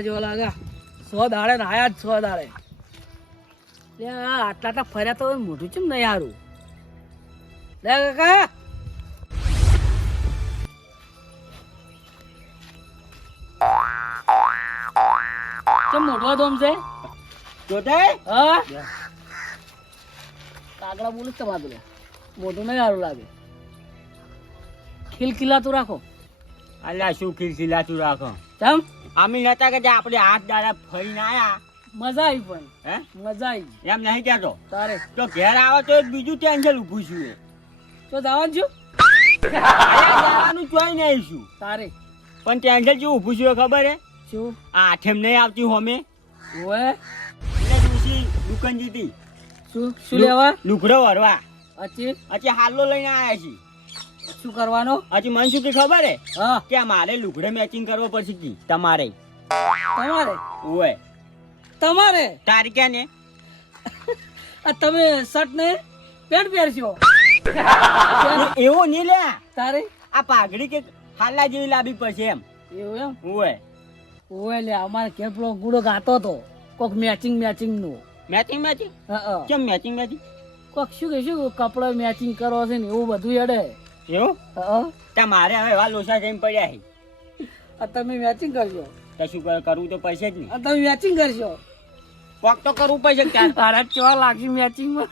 મારા જેવા લાગે 100 દાડે ને આયા જ 100 દાડે આટલા ફર્યા તો મોઢું ચેમ નહીં હારું લે કાકા કેમ મોઢવા દોમ છે જોતાય હા કાગડા બોલું તમારે મોઢું નહીં સારું લાગે ખીલખીલાતું રાખો અલ્યા શું ખીલખીલાતું રાખો કેમ અમે નતા કે આપણે 8 દાડા ફરીને આયા મજા આવી પણ હે મજા આવી એમ નહીં કહેતો તારે તો ઘેર આવે તો એક બીજું ટેન્શન ઊભું છું તો જવાનું છું જવાનું જોઈ નહીં છું તારે પણ ટેન્શન જેવું ઊભું છું ખબર હે શું આ આઠેમ નહીં આવતી હોમે ઓએ એટલે ડૂસી દુકાન જીતી શું લેવા લુગડો વરવા અચ્છી હાલો લઈને આયા છીએ શું કરવાનો હજી મને શું કે ખબર હે હા કે મારે લુગડે મેચિંગ કરવો પડશે કી તમારે તમારે ઓય તમારે તારી ક્યાં ને આ તમે શર્ટ ને પેન્ટ પહેરશો એવો નહીં લે તારે આ પાઘડી કે હાલા જેવી લાવી પડશે એમ એવું એમ ઓય ઓય લે અમારે કે પેલો ગુડો ગાતો તો કોક મેચિંગ નું મેચિંગ મેચિંગ હા કેમ મેચિંગ મેચિંગ કોક શું કે શું કપડા મેચિંગ કરો છે ને એવું બધું હેડે એવું હા મારે હવે એવા લોસા જઈને પડ્યા છે આ તમે મેચિંગ કરશો તો શું કરવું તો પૈસે જ નહીં આ તમે મેચિંગ કરશો કોક તો કરવું પડશે ત્યાં તારા કેવા લાગશે મેચિંગ માં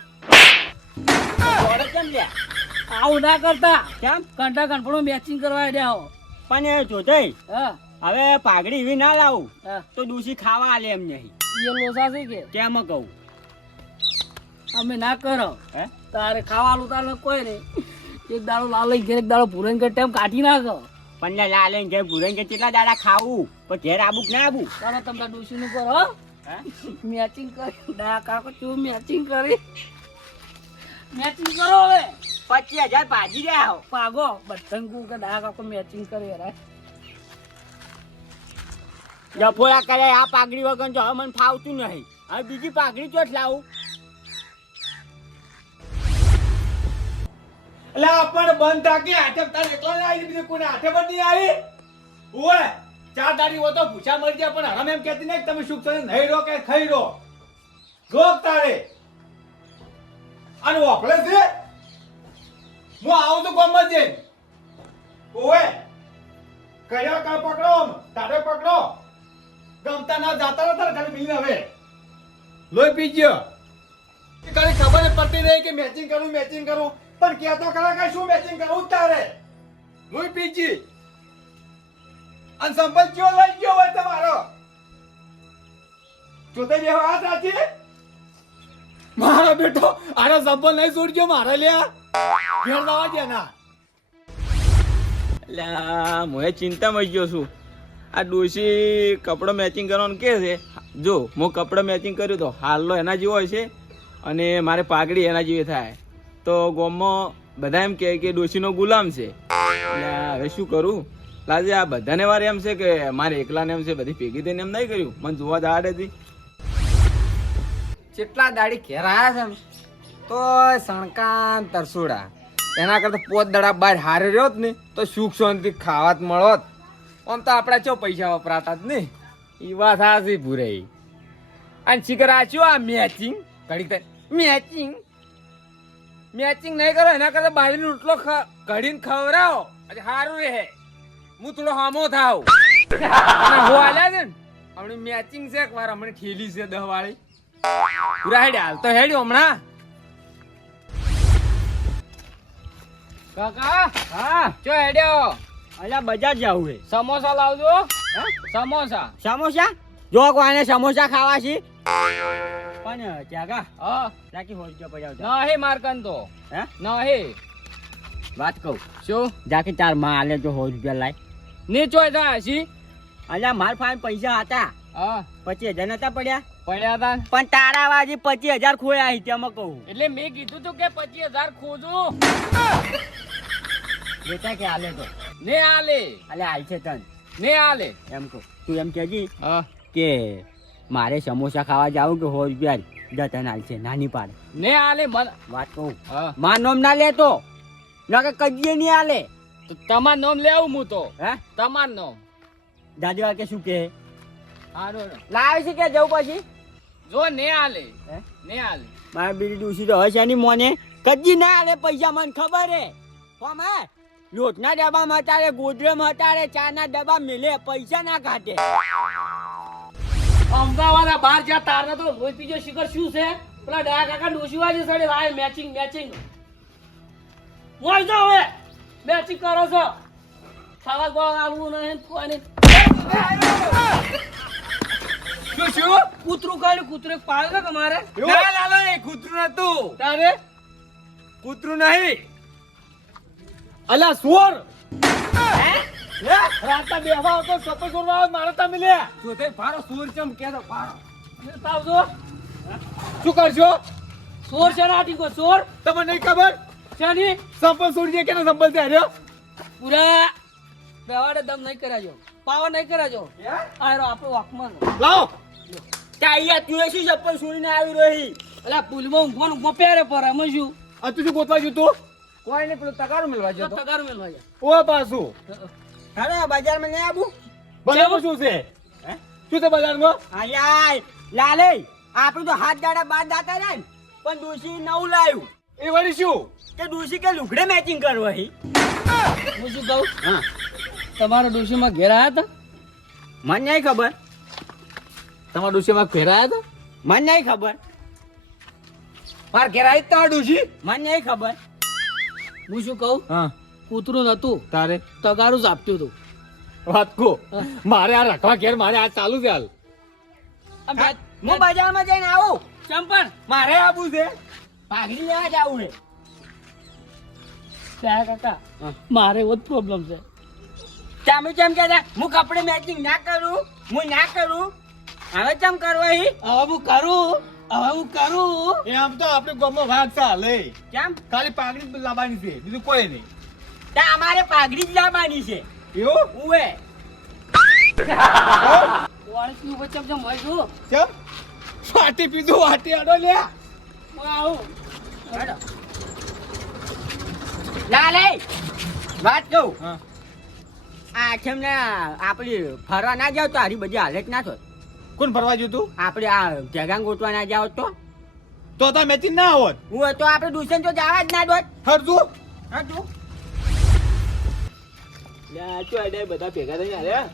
કેમ લે આવું ના કરતા કેમ કંટા કણપણું મેચિંગ કરવા દે આવો પણ એ જોતઈ હા હવે પાઘડી એવી ના લાવું હા તો ડૂસી ખાવા આલે એમ નહીં એ લોસા છે કે કેમ કહું અમે ના કરો હે તારે ખાવાનું તારે કોઈ નહીં એક દાડો લાલ લઈ ઘેર એક દાડો પૂરણ કે ટાઈમ કાઢી નાખો પણ લાલે ઘેર ભૂરે કે કેટલા દાડા ખાવું પણ ઘેર આબુ કે ના આબુ ચાલો તમે ડોસી નું કરો મેચિંગ કરી ના કાકો તું મેચિંગ કરી મેચિંગ કરો હવે 25,000 ભાજી રહ્યા હો પાગો બધાને કહું કે ના કાકો મેચિંગ કરી યાર જફોડા કરે આ પાઘડી વગર જો હવે મને ફાવતું નહીં હવે બીજી પાઘડી ચોટ લાવું એટલે આપણ બંધ થાકી હાથે તાર એકલો જ આવી બીજું કોને હાથે પણ નહીં આવી ઓય 4 દાડી હો તો ભૂસા મરી ગયા પણ હરામ એમ કહેતી નહીં કે તમે સુખ છે નહીં રહો કે ખાઈ રહો રોક તારે અને વાપરે છે હું આવું તો કોમ જ ઓય કયા કા પકડો તારે પકડો ગમતા ના જાતા નતા ખાલી મિલ હવે લોહી પી ગયો એ કાલે ખબર જ પડતી રહી કે મેચિંગ કરું પણ કહેતો ખરા કે શું મેચિંગ કરું તારે લોહી પીજી અને સંપલ ચો લઈ ગયો હોય તમારો જોતે બેહો આ સાચી મારો બેટો આનો સંપલ નહીં છોડજો મારે લ્યા ઘેર જવા દે ના એટલે મોએ ચિંતામાં ગયો છું આ ડોશી કપડો મેચિંગ કરવાનું કે છે જો હું કપડો મેચિંગ કર્યું તો હાલનો એના જેવો હોય છે અને મારે પાઘડી એના જેવી થાય તો ગામમાં બધા એમ કહે કે ડોશીનો ગુલામ છે એટલે હવે શું કરું લાજે આ બધાને વાર એમ છે કે મારે એકલાને એમ છે બધી ભેગી થઈને એમ નહીં કર્યું મને જોવા દાડ હતી કેટલા દાડી ઘેર આયા છે તો સણકાન તરસોડા એના કરતા 5 દડા બહાર હારે રહ્યો જ ને તો સુખ શાંતિ ખાવા જ મળોત આમ તો આપડા ચો પૈસા વપરાતા જ ને એ વાત હાસી ભૂરાઈ અને શીખર આચ્યું આ મેચિંગ ઘડી મેચિંગ નહીં કરો એના કરતા બાજરીનો રોટલો કઢીને ખવડાવો એટલે સારું રહે હું થોડો હામો થાવ અને હું આલ્યા છે ને હમણાં મેચિંગ છે એક વાર હમણાં ઠેલી છે 10 વાળી પૂરા હેડ્યા હાલ તો હેડ્યો હમણાં કાકા હા ચો હેડ્યો અલ્યા બજાર જાવું હે સમોસા લાવજો સમોસા સમોસા જો કોઈને સમોસા ખાવા છે પણ ત્યાગા હા લાકી હોય જો પજાવ નહીં મારકન તો હે નહીં વાત કહું શું જાકે તાર માં આલે તો 100 રૂપિયા લાય નીચો થાય છી અલ્યા માર પાસે પૈસા હતા હા 25,000 નતા પડ્યા પડ્યા હતા પણ તારા વાજી 25,000 ખોયા હી તેમાં કહું એટલે મેં કીધું તું કે 25,000 ખોજું બેટા કે આલે તો ને આલે અલ્યા આલ છે તન ને આલે એમ કહું તું એમ કહેજી હા કે મારે સમોસા ખાવા જાવું કે 100 રૂપિયા જતન હાલ છે નાની પાડે ને આલે મન વાત કહું હા માર નામ ના લેતો ના કે કદીએ નહીં આલે તો તમાર નામ લેવું હું તો હે તમાર નામ દાદી વા કે શું કે લાવે છે કે જવું પછી જો ને આલે હે? ને આલે મારા બીજી ડૂસી તો હશે ની મોને કદી ના આલે પૈસા મને ખબર હે કોમ હે લોટના ડબ્બામાં તારે ગોદરેમાં તારે ચાના ડબ્બા મિલે પૈસા ના કાઢે અમદાવાદ આ બહાર જ્યાં તારને તો લોહી પીજો શિખર શું છે પેલા ડાયા કાકા ડોશીવાજી સડે લાય મેચિંગ મોય જાઓ હવે મેચિંગ કરો છો ખાવા ગોળ આલવું નહીં કોઈ નહીં શું કૂતરું કાઢ્યું કૂતરે પાડે છે તમારે ના લાલો એ કૂતરું નતું તારે કૂતરું નહીં અલા સુર રાતના બેહવા આવતો સપોસ કરવા મારે તમે લે જો તે ભારો સૂર ચમ કે તો ભારો આવજો શું કરશો સોર છે ના ટીકો સોર તમને નહીં ખબર શેની સંપલ સૂર્ય કેનો સંપલ છે હાર્યો પૂરા બેવાડે દમ નહીં કરાજો પાવર નહીં કરાજો આરો આપણો વાકમાં લાવો ચાઈએ તું એ શું ચપ્પલ સુરીને આવી રહી અલા પુલમાં ઊંઘો પહેરે પર અમે શું આ તું શું ગોતવા ગયું તું કોઈ નહીં પેલું તગારું મેળવા જતો તગાર મેલવા જા ઓ પાછું હાલો બજારમાં નહીં આવું બજારમાં શું છે હે? શું છે બજારમાં આલ્યા લાલે આપણે તો હાથ દાડા બાદ દાતા રહ્યા ને પણ ડોશી નવું લાવ્યું એ વળી શું કે ડોશી કે લુગડે મેચિંગ કરવા હી હું શું કહું હા તમારા ડોશીમાં ઘેર આયા હતા મને નહીં ખબર તમારા ડોશીમાં ફેરાયા હતા મને નહીં ખબર માર ઘેર આવી તો ડૂસી મને નહીં ખબર હું શું કહું હા કૂતરું નતું તારે તગારું જ આપતું હતું વાત કો મારે આ રાખવા ઘેર મારે આ ચાલુ છે હાલ હું બજારમાં જઈને આવું ચંપણ મારે આવું છે પાઘડી લેવા જવું છે ત્યાં કાકા મારે એવો જ પ્રોબ્લેમ છે તમે કેમ કહેતા હું કપડે મેચિંગ ના કરું હું ના કરું હવે કેમ કરવા હી હવે હું કરું એ આમ તો આપણે ગામમાં વાત ચાલે કેમ ખાલી પાઘડી જ લાવવાની છે બીજું કોઈ નહીં ત્યાં અમારે પાઘડી જ લાવવાની છે એવું ઉવે વાળીસની ઉપર ચમચમ હોય છું કેમ વાટી પીધું વાટી આડો લે હું આવું લાલે વાત કહું હા આ ને આપણી ફરવા ના જાવ તો હારી બધી હાલત ના થાય કોણ ફરવા ગયું તું આપણે આ જગાંગ ગોતવા ના જાવ તો તો મેચિંગ ના આવત હું તો આપણે દુસન તો જવા જ ના દોત હરતું હા તું બધા ભેગા થઈને આલ્યા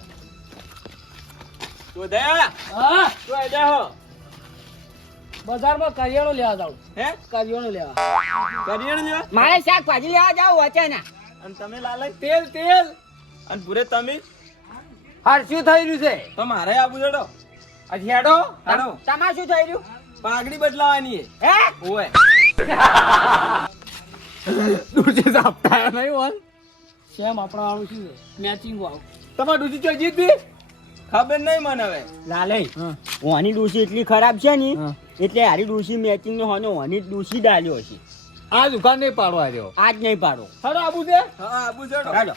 તો દયા હા તો આડ્યા હો બજારમાં કરિયાણું લેવા જાઉં હે કરિયાણું લેવા કરિયાણું લેવા મારે શાકભાજી લેવા જાવ વચ્ચે અને તમે લાલે તેલ તેલ અને પૂરે તમે હાર શું થઈ રહ્યું છે તો મારે આબુ જોડો હજી હેડો હાડો તમારે શું થઈ રહ્યું પાઘડી બદલાવાની હે ઓય ડૂસી સાપતા નહીં વન સેમ આપણા વાળું શું છે મેચિંગ વાળું તમારે ડૂસી ચોઈ જીતી ખબર નહીં મને હવે લાલે ઓની ડોસી એટલી ખરાબ છે ને એટલે હારી ડોસી મેચિંગ નો હોનો ઓની ડોસી ડાલ્યો છે આ દુકાન નહીં પાડવા રહ્યો આજ નહીં પાડો હાડો આબુ છે હા આબુ જોડો ચાલો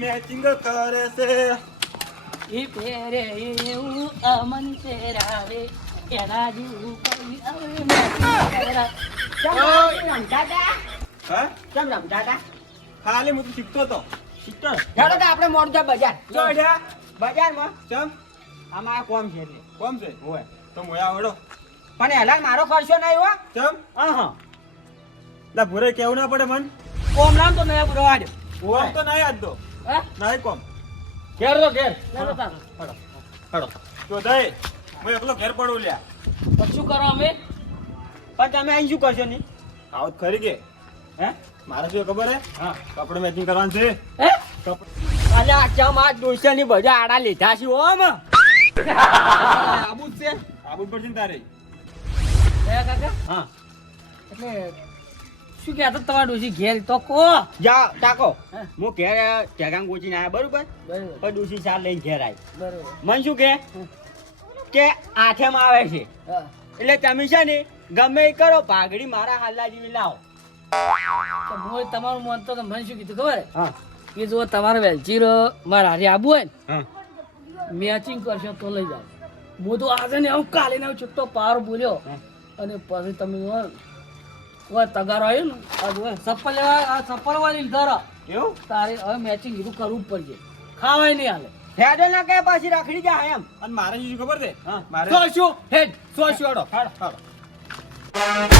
મેચિંગ કરે છે એ પેરે એવું અમન તેરાવે એના જેવું કોઈ હવે મેચિંગ કરા કેમ રમતા હતા હા કેમ રમતા હતા ખાલી હું તો શીખતો તો શીખતો ચાલો તો આપણે મોડું જા બજાર ચોડ્યા બજારમાં ચમ અમારા કોમ છે એટલે કોમ છે ઓય તો મોયા આવડો પણ હેલાન મારો ખર્ચો નહીં હો ચમ હા લા ભૂરે કેવું ના પડે મન કોમ નામ તો નયા બુરવાડ કોમ તો નહીં આજ તો હે નહીં કોમ ઘેર તો ઘેર લેલો તાર હાડો તો દઈ હું એકલો ઘેર પડું લ્યા પછી શું કરો અમે પણ તમે અહીં શું કરશો નહીં આવત ખરી કે હે મારે શું ખબર હે હા કપડે મેચિંગ કરવાનું છે હે અલે આ ચમ આ દોસ્તની બધા આડા લીધા છે ઓમ આબુ જ છે આબુ પડશે ને તારે હે કાકા હા એટલે શું કહેતો તમારા ડોશી ઘેર તો કો જા ટાકો હા. હું ઘેર ટેગાંગ ગોચીને આવ્યા બરોબર બરોબર પણ ડોસી ચાર લઈને ઘેર આવી બરોબર મન શું કે આઠેમ આવે છે હા એટલે તમે છે ને ગમે એ કરો પાઘડી મારા હાલ્લા જેવી લાવો તો હું તમારું મન તો મને શું કીધું ખબર હા કે જો તમારે વેલચીર મારા હારે આબુ હોય ને હા મેચિંગ કરશો તો લઈ જાઓ હું તો આજે ને આવું કાલે ને આવું છૂટો પાર બોલ્યો હા. અને પછી તમે જો ને, ઓય તગારો આવ્યો ને આ જો ચપ્પલ લેવા આ ચપ્પલ વાળી લીધા એવું તારે હવે મેચિંગ કીધું કરવું જ પડશે ખાવાય નહીં હાલે હેડો ના કે પાછી રાખડી જાય એમ અને મારે શું ખબર છે હા મારે શું હેડ શું હેડો હાડો